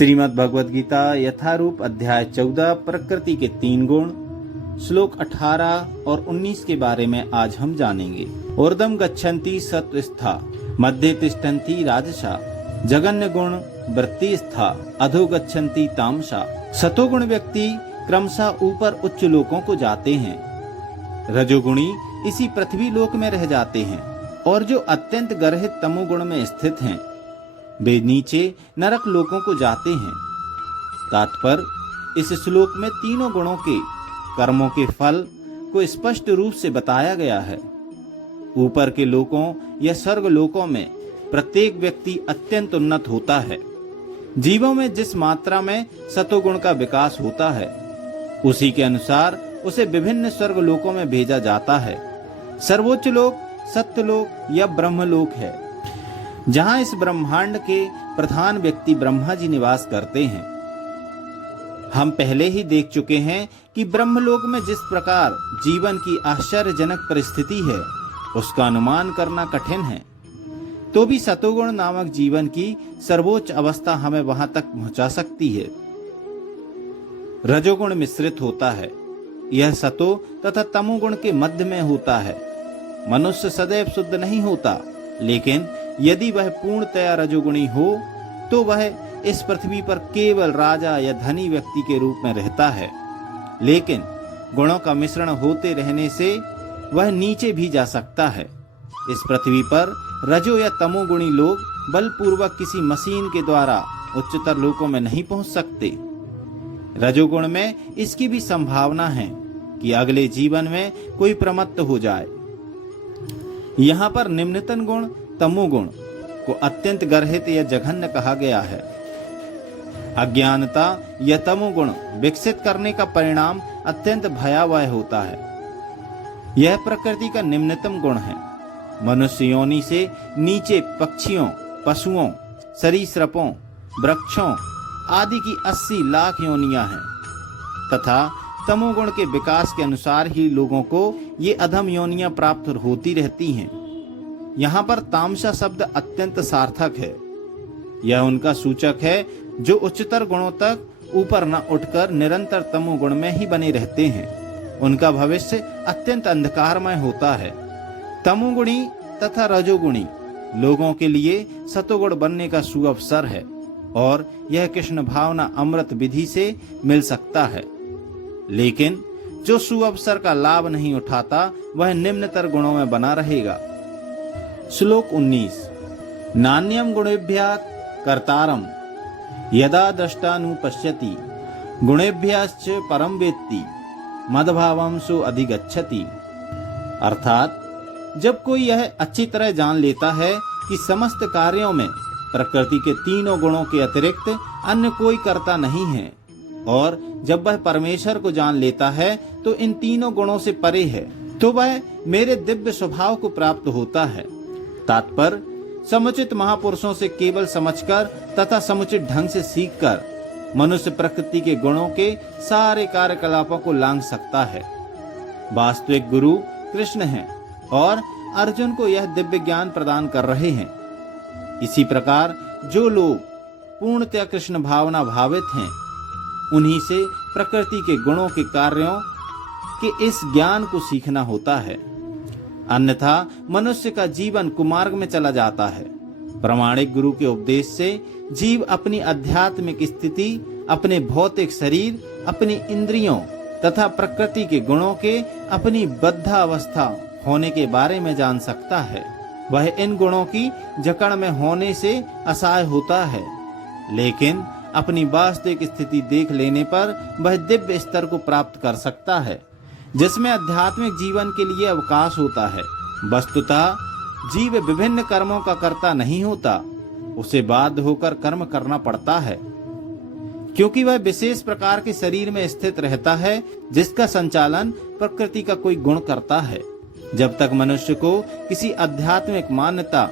श्रीमद् भगवद गीता यथारूप अध्याय 14 प्रकृति के 3 गुण श्लोक 18 और 19 के बारे में आज हम जानेंगे। ऊर्ध्वं गच्छन्ति सत्वस्था मध्ये तिष्ठन्ति राजसा जगन्य गुण वृत्ति स्था अधो गच्छन्ति तामसा। सतोगुण व्यक्ति क्रमशः ऊपर उच्च लोकों को जाते हैं, रजोगुणी इसी पृथ्वी लोक में रह जाते हैं और जो अत्यंत गर्हित तमोगुण में स्थित हैं वे नीचे नरक लोकों को जाते हैं। तात्पर्य इस श्लोक में तीनों गुणों के कर्मों के फल को स्पष्ट रूप से बताया गया है। ऊपर के लोकों या स्वर्ग लोकों में प्रत्येक व्यक्ति अत्यंत उन्नत होता है। जीवों में जिस मात्रा में सतोगुण का विकास होता है उसी के अनुसार उसे विभिन्न स्वर्ग लोकों में भेजा जाता है। सर्वोच्च लोक सत्यलोक या ब्रह्मलोक है, जहां इस ब्रह्मांड के प्रधान व्यक्ति ब्रह्मा जी निवास करते हैं। हम पहले ही देख चुके हैं कि ब्रह्मलोक में जिस प्रकार जीवन की आश्चर्यजनक परिस्थिति है उसका अनुमान करना कठिन है, तो भी सतोगुण नामक जीवन की सर्वोच्च अवस्था हमें वहां तक पहुंचा सकती है। रजोगुण मिश्रित होता है, यह सतो तथा तमोगुण के मध्य में होता है। मनुष्य सदैव शुद्ध नहीं होता, लेकिन यदि वह पूर्णतया रजोगुणी हो तो वह इस पृथ्वी पर केवल राजा या धनी व्यक्ति के रूप में रहता है। लेकिन गुणों का मिश्रण होते रहने से वह नीचे भी जा सकता है। इस पृथ्वी पर रजो या तमोगुणी लोग बलपूर्वक किसी मशीन के द्वारा उच्चतर लोकों में नहीं पहुंच सकते। रजोगुण में इसकी भी संभावना है कि अगले जीवन में कोई प्रमत्त हो जाए। यहाँ पर निम्नतम गुण तमोगुण को अत्यंत गर्हित या जघन्य कहा गया है। अज्ञानता या तमोगुण विकसित करने का परिणाम अत्यंत भयावह होता है। यह प्रकृति का निम्नतम गुण है। मनुष्य योनि से नीचे पक्षियों, पशुओं, सरीसृपों, वृक्षों आदि की 80 लाख योनियां हैं तथा तमोगुण के विकास के अनुसार ही लोगों को ये अधम योनियां प्राप्त होती रहती हैं। यहाँ पर तामसा शब्द अत्यंत सार्थक है। यह उनका सूचक है जो उच्चतर गुणों तक ऊपर न उठकर निरंतर तमोगुण में ही बने रहते हैं। उनका भविष्य अत्यंत अंधकारमय होता है। तमोगुणी तथा रजोगुणी लोगों के लिए सतोगुण बनने का सुअवसर है और यह कृष्ण भावना अमृत विधि से मिल सकता है। लेकिन जो सुअवसर का लाभ नहीं उठाता वह निम्नतर गुणों में बना रहेगा। श्लोक 19 नान्यम गुणेभ्यः कर्तारम यदा द्रष्टानुपश्यति गुणेभ्यश्च परम वेत्ति मद्भावं सो अधिगच्छति। अर्थात जब कोई यह अच्छी तरह जान लेता है कि समस्त कार्यों में प्रकृति के तीनों गुणों के अतिरिक्त अन्य कोई कर्ता नहीं है और जब वह परमेश्वर को जान लेता है तो इन तीनों गुणों से परे है, तो वह मेरे दिव्य स्वभाव को प्राप्त होता है। तात्पर्य समुचित महापुरुषों से केवल समझकर तथा समुचित ढंग से सीखकर मनुष्य प्रकृति के गुणों के सारे कार्यकलापों को लांघ सकता है। वास्तविक गुरु कृष्ण हैं और अर्जुन को यह दिव्य ज्ञान प्रदान कर रहे हैं। इसी प्रकार जो लोग पूर्णतया कृष्ण भावना भावित हैं उन्हीं से प्रकृति के गुणों के कार्यों के इस ज्ञान को सीखना होता है, अन्यथा मनुष्य का जीवन कुमार्ग में चला जाता है। प्रामाणिक गुरु के उपदेश से जीव अपनी आध्यात्मिक स्थिति, अपने भौतिक शरीर, अपनी इंद्रियों तथा प्रकृति के गुणों के अपनी बद्धावस्था होने के बारे में जान सकता है। वह इन गुणों की जकड़ में होने से असहाय होता है, लेकिन अपनी वास्तविक स्थिति देख लेने पर वह दिव्य स्तर को प्राप्त कर सकता है जिसमें आध्यात्मिक जीवन के लिए अवकाश होता है। वस्तुतः जीव विभिन्न कर्मों का कर्ता नहीं होता, उसे बाध्य होकर कर्म करना पड़ता है क्योंकि वह विशेष प्रकार के शरीर में स्थित रहता है जिसका संचालन प्रकृति का कोई गुण करता है। जब तक मनुष्य को किसी आध्यात्मिक मान्यता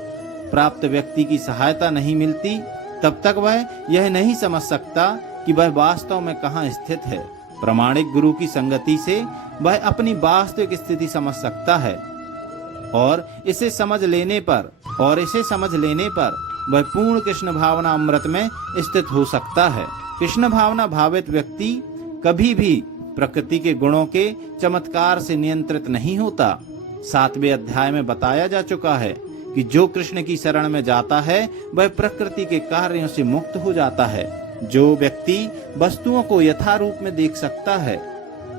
प्राप्त व्यक्ति की सहायता नहीं मिलती तब तक वह यह नहीं समझ सकता कि वह वास्तव में कहाँ स्थित है। प्रामाणिक गुरु की संगति से वह अपनी वास्तविक स्थिति समझ सकता है और इसे समझ लेने पर वह पूर्ण कृष्ण भावना अमृत में स्थित हो सकता है। कृष्ण भावना भावित व्यक्ति कभी भी प्रकृति के गुणों के चमत्कार से नियंत्रित नहीं होता। 7वें अध्याय में बताया जा चुका है कि जो कृष्ण की शरण में जाता है वह प्रकृति के कार्यों से मुक्त हो जाता है। जो व्यक्ति वस्तुओं को यथारूप में देख सकता है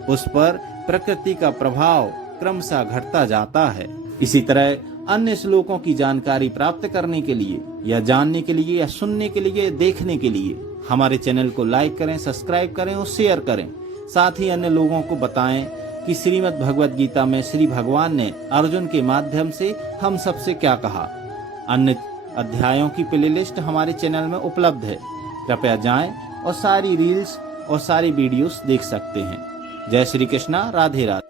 उस पर प्रकृति का प्रभाव क्रमशः घटता जाता है। इसी तरह अन्य श्लोकों की जानकारी प्राप्त करने के लिए या जानने के लिए या सुनने के लिए देखने के लिए हमारे चैनल को लाइक करें, सब्सक्राइब करें और शेयर करें। साथ ही अन्य लोगों को बताएं कि श्रीमद् भगवद गीता में श्री भगवान ने अर्जुन के माध्यम से हम सबसे क्या कहा। अन्य अध्यायों की प्लेलिस्ट हमारे चैनल में उपलब्ध है, कृपया जाएं और सारी रील्स और सारी वीडियोस देख सकते हैं। जय श्री कृष्णा, राधे राधे।